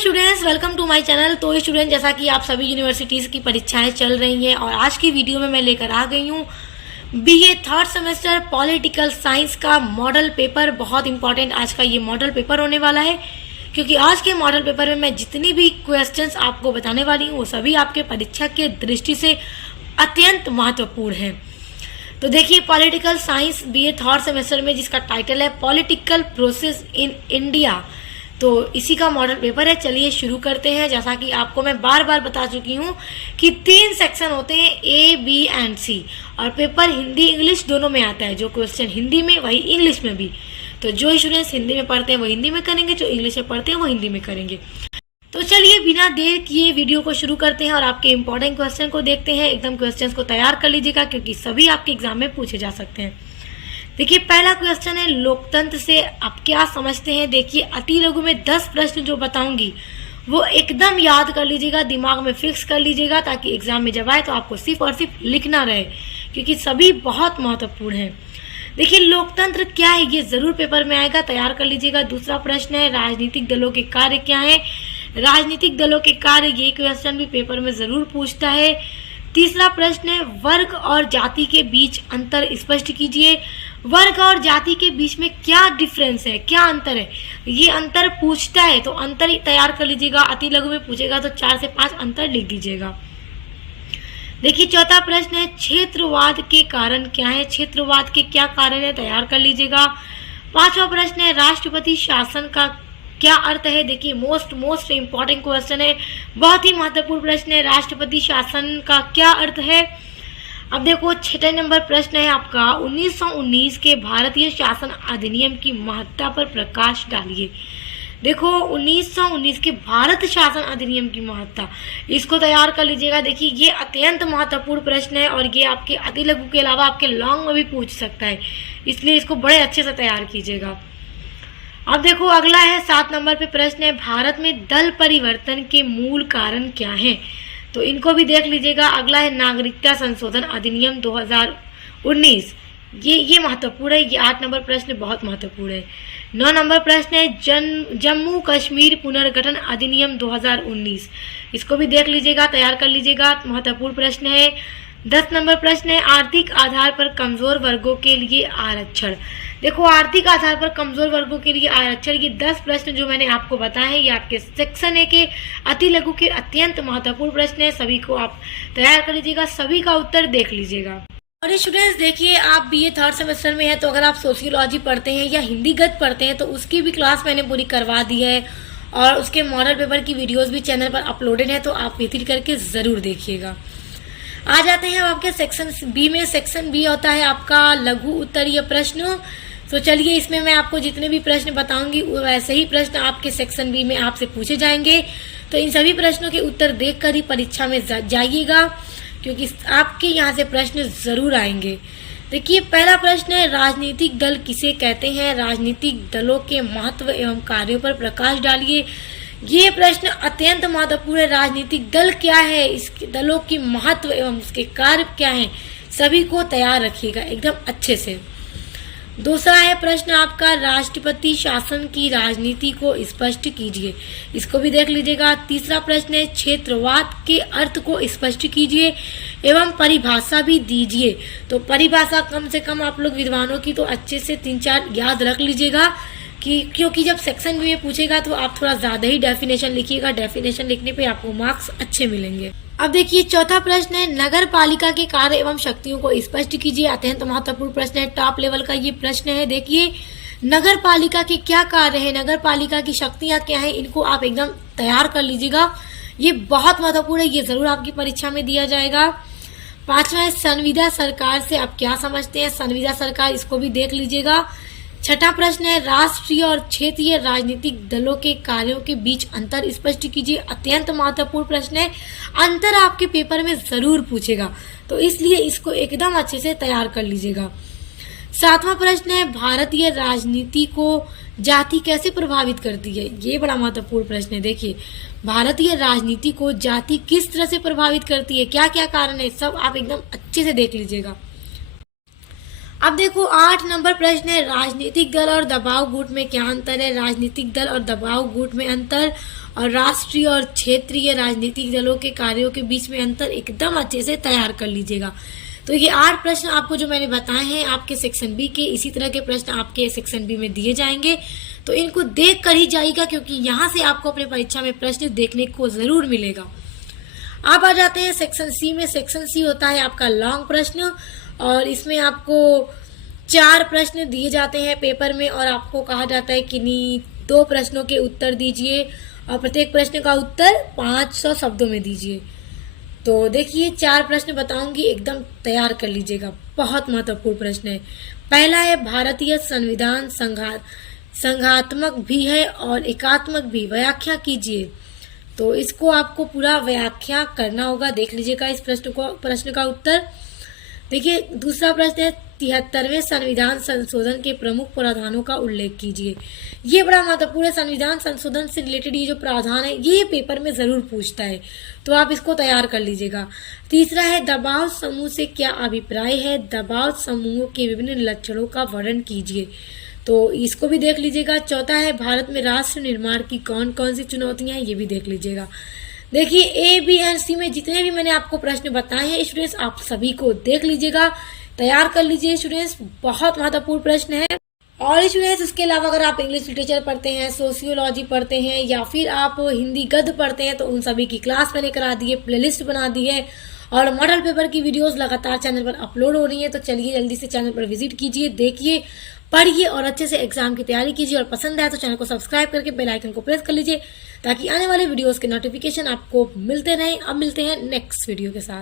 Students, welcome to my channel. तो student, जैसा कि आप सभी यूनिवर्सिटीज़ की परीक्षाएं चल रही हैं और आज की वीडियो में मैं लेकर आ गई हूँ BA third semester political science का मॉडल पेपर। बहुत इंपॉर्टेंट आज का ये मॉडल पेपर होने वाला है, क्योंकि आज के मॉडल पेपर में मैं जितनी भी क्वेश्चंस आपको बताने वाली हूँ वो सभी आपके परीक्षा के दृष्टि से अत्यंत महत्वपूर्ण है। तो देखिए, political science BA third semester में जिसका टाइटल है पॉलिटिकल प्रोसेस इन इंडिया, तो इसी का मॉडल पेपर है। चलिए शुरू करते हैं। जैसा कि आपको मैं बार बार बता चुकी हूँ कि 3 सेक्शन होते हैं, ए, बी एंड सी, और पेपर हिंदी इंग्लिश दोनों में आता है। जो क्वेश्चन हिंदी में वही इंग्लिश में भी। तो जो स्टूडेंट्स हिंदी में पढ़ते हैं वो हिंदी में करेंगे, जो इंग्लिश में पढ़ते हैं वो हिंदी में करेंगे। तो चलिए बिना देर किए वीडियो को शुरू करते हैं और आपके इंपॉर्टेंट क्वेश्चन को देखते हैं। एकदम क्वेश्चन को तैयार कर लीजिएगा, क्योंकि सभी आपके एग्जाम में पूछे जा सकते हैं। देखिए, पहला क्वेश्चन है, लोकतंत्र से आप क्या समझते हैं। देखिए, अति लघु में 10 प्रश्न जो बताऊंगी वो एकदम याद कर लीजिएगा, दिमाग में फिक्स कर लीजिएगा, ताकि एग्जाम में जब आए तो आपको सिर्फ और सिर्फ लिखना रहे, क्योंकि सभी बहुत महत्वपूर्ण है। देखिए, लोकतंत्र क्या है ये जरूर पेपर में आएगा, तैयार कर लीजिएगा। दूसरा प्रश्न है, राजनीतिक दलों के कार्य क्या है। राजनीतिक दलों के कार्य, ये क्वेश्चन भी पेपर में जरूर पूछता है। तीसरा प्रश्न है, वर्ग और जाति के बीच अंतर स्पष्ट कीजिए। वर्ग और जाति के बीच में क्या डिफरेंस है, क्या अंतर है, ये अंतर पूछता है, तो अंतर ही तैयार कर लीजिएगा। अति लघु में पूछेगा तो 4 से 5 अंतर लिख दीजिएगा। देखिए, चौथा प्रश्न है, क्षेत्रवाद के कारण क्या है। क्षेत्रवाद के क्या कारण है, तैयार कर लीजिएगा। पांचवा प्रश्न है, राष्ट्रपति शासन का क्या अर्थ है। देखिए, मोस्ट इंपॉर्टेंट क्वेश्चन है, बहुत ही महत्वपूर्ण प्रश्न है, राष्ट्रपति शासन का क्या अर्थ है। अब देखो, 6 नंबर प्रश्न है आपका, 1919 के भारतीय शासन अधिनियम की महत्ता पर प्रकाश डालिए। देखो, 1919 के भारत शासन अधिनियम की महत्ता, इसको तैयार कर लीजिएगा। देखिए, ये अत्यंत महत्वपूर्ण प्रश्न है और ये आपके अति लघु के अलावा आपके लॉन्ग में भी पूछ सकता है, इसलिए इसको बड़े अच्छे से तैयार कीजिएगा। अब देखो, अगला है 7 नंबर पे प्रश्न है, भारत में दल परिवर्तन के मूल कारण क्या है। तो इनको भी देख लीजिएगा। अगला है, नागरिकता संशोधन अधिनियम 2019, ये महत्वपूर्ण है। ये 8 नंबर प्रश्न बहुत महत्वपूर्ण है। 9 नंबर प्रश्न है, जम्मू कश्मीर पुनर्गठन अधिनियम 2019, इसको भी देख लीजिएगा, तैयार कर लीजिएगा, महत्वपूर्ण प्रश्न है। 10 नंबर प्रश्न है, आर्थिक आधार पर कमजोर वर्गों के लिए आरक्षण। देखो, आर्थिक आधार पर कमजोर वर्गों के लिए आरक्षण, ये 10 प्रश्न जो मैंने आपको बताए हैं, ये आपके सेक्शन ए के अति लघु के अत्यंत महत्वपूर्ण प्रश्न है। सभी को आप तैयार कर लीजिएगा, सभी का उत्तर देख लीजिएगा। और स्टूडेंट्स, देखिए, आप बीए थर्ड सेमेस्टर में है तो अगर आप सोशियोलॉजी पढ़ते हैं या हिंदी गद्य पढ़ते हैं तो उसकी भी क्लास मैंने पूरी करवा दी है और उसके मॉडल पेपर की वीडियोस भी चैनल पर अपलोडेड है, तो आप विजिट करके जरूर देखिएगा। आ जाते हैं अब आपके सेक्शन बी में। सेक्शन बी होता है आपका लघु उत्तरीय प्रश्न। तो चलिए, इसमें मैं आपको जितने भी प्रश्न बताऊंगी वैसे ही प्रश्न आपके सेक्शन बी में आपसे पूछे जाएंगे। तो इन सभी प्रश्नों के उत्तर देखकर ही परीक्षा में जाइएगा, क्योंकि आपके यहाँ से प्रश्न जरूर आएंगे। देखिए, पहला प्रश्न है, राजनीतिक दल किसे कहते हैं। राजनीतिक दलों के महत्व एवं कार्यों पर प्रकाश डालिए। ये प्रश्न अत्यंत महत्वपूर्ण है। राजनीतिक दल क्या है, इस दलों की महत्व एवं उसके कार्य क्या है, सभी को तैयार रखिएगा एकदम अच्छे से। दूसरा है प्रश्न आपका, राष्ट्रपति शासन की राजनीति को स्पष्ट कीजिए, इसको भी देख लीजिएगा। तीसरा प्रश्न है, क्षेत्रवाद के अर्थ को स्पष्ट कीजिए एवं परिभाषा भी दीजिए। तो परिभाषा कम से कम आप लोग विद्वानों की तो अच्छे से 3-4 याद रख लीजिएगा, क्योंकि जब सेक्शन बी में पूछेगा तो आप थोड़ा ज्यादा ही डेफिनेशन लिखिएगा। डेफिनेशन लिखने पे आपको मार्क्स अच्छे मिलेंगे। अब देखिए, चौथा प्रश्न है, नगर पालिका के कार्य एवं शक्तियों को स्पष्ट कीजिए। अत्यंत महत्वपूर्ण प्रश्न है, टॉप लेवल का ये प्रश्न है। देखिए, नगर पालिका के क्या कार्य है, नगर पालिका की शक्तियां क्या है, इनको आप एकदम तैयार कर लीजिएगा। ये बहुत महत्वपूर्ण है, ये जरूर आपकी परीक्षा में दिया जाएगा। पांचवा है, संविदा सरकार से आप क्या समझते हैं। संविदा सरकार, इसको भी देख लीजिएगा। छठा प्रश्न है, राष्ट्रीय और क्षेत्रीय राजनीतिक दलों के कार्यों के बीच अंतर स्पष्ट कीजिए। अत्यंत महत्वपूर्ण प्रश्न है, अंतर आपके पेपर में जरूर पूछेगा, तो इसलिए इसको एकदम अच्छे से तैयार कर लीजिएगा। सातवां प्रश्न है, भारतीय राजनीति को जाति कैसे प्रभावित करती है। ये बड़ा महत्वपूर्ण प्रश्न है। देखिए, भारतीय राजनीति को जाति किस तरह से प्रभावित करती है, क्या क्या कारण है, सब आप एकदम अच्छे से देख लीजिएगा। अब देखो 8 नंबर प्रश्न है, राजनीतिक दल और दबाव गुट में क्या अंतर है। राजनीतिक दल और दबाव गुट में अंतर और राष्ट्रीय और क्षेत्रीय राजनीतिक दलों के कार्यों के बीच में अंतर एकदम अच्छे से तैयार कर लीजिएगा। तो ये 8 प्रश्न आपको जो मैंने बताए हैं आपके सेक्शन बी के, इसी तरह के प्रश्न आपके सेक्शन बी में दिए जाएंगे, तो इनको देख कर ही जाइएगा क्योंकि यहाँ से आपको अपने परीक्षा में प्रश्न देखने को जरूर मिलेगा। अब आ जाते हैं सेक्शन सी में। सेक्शन सी होता है आपका लॉन्ग प्रश्न और इसमें आपको 4 प्रश्न दिए जाते हैं पेपर में और आपको कहा जाता है कि 2 प्रश्नों के उत्तर दीजिए और प्रत्येक प्रश्न का उत्तर 500 शब्दों में दीजिए। तो देखिए 4 प्रश्न बताऊंगी, एकदम तैयार कर लीजिएगा, बहुत महत्वपूर्ण प्रश्न है। पहला है, भारतीय संविधान संघात्मक भी है और एकात्मक भी, व्याख्या कीजिए। तो इसको आपको पूरा व्याख्या करना होगा, देख लीजिएगा इस प्रश्न का उत्तर। देखिए दूसरा प्रश्न है, 73वें संविधान संशोधन के प्रमुख प्रावधानों का उल्लेख कीजिए। ये बड़ा महत्वपूर्ण है, संविधान संशोधन से रिलेटेड ये जो प्रावधान है ये पेपर में जरूर पूछता है, तो आप इसको तैयार कर लीजिएगा। तीसरा है, दबाव समूह से क्या अभिप्राय है, दबाव समूहों के विभिन्न लक्षणों का वर्णन कीजिए। तो इसको भी देख लीजिएगा। चौथा है, भारत में राष्ट्र निर्माण की कौन कौन सी चुनौतियां हैं, ये भी देख लीजिएगा। देखिए ए बी एंड सी में जितने भी मैंने आपको प्रश्न बताए हैं स्टूडेंट्स, आप सभी को देख लीजिएगा, तैयार कर लीजिए स्टूडेंट्स, बहुत महत्वपूर्ण प्रश्न है। और स्टूडेंट्स इसके अलावा अगर आप इंग्लिश लिटरेचर पढ़ते हैं, सोशियोलॉजी पढ़ते हैं या फिर आप हिंदी गद्य पढ़ते हैं तो उन सभी की क्लास मैंने करा दी है, प्लेलिस्ट बना दी है और मॉडल पेपर की वीडियोस लगातार चैनल पर अपलोड हो रही है। तो चलिए जल्दी से चैनल पर विजिट कीजिए, देखिए, पढ़िए और अच्छे से एग्जाम की तैयारी कीजिए। और पसंद आए तो चैनल को सब्सक्राइब करके बेल आइकन को प्रेस कर लीजिए ताकि आने वाले वीडियोस के नोटिफिकेशन आपको मिलते रहें। अब मिलते हैं नेक्स्ट वीडियो के साथ।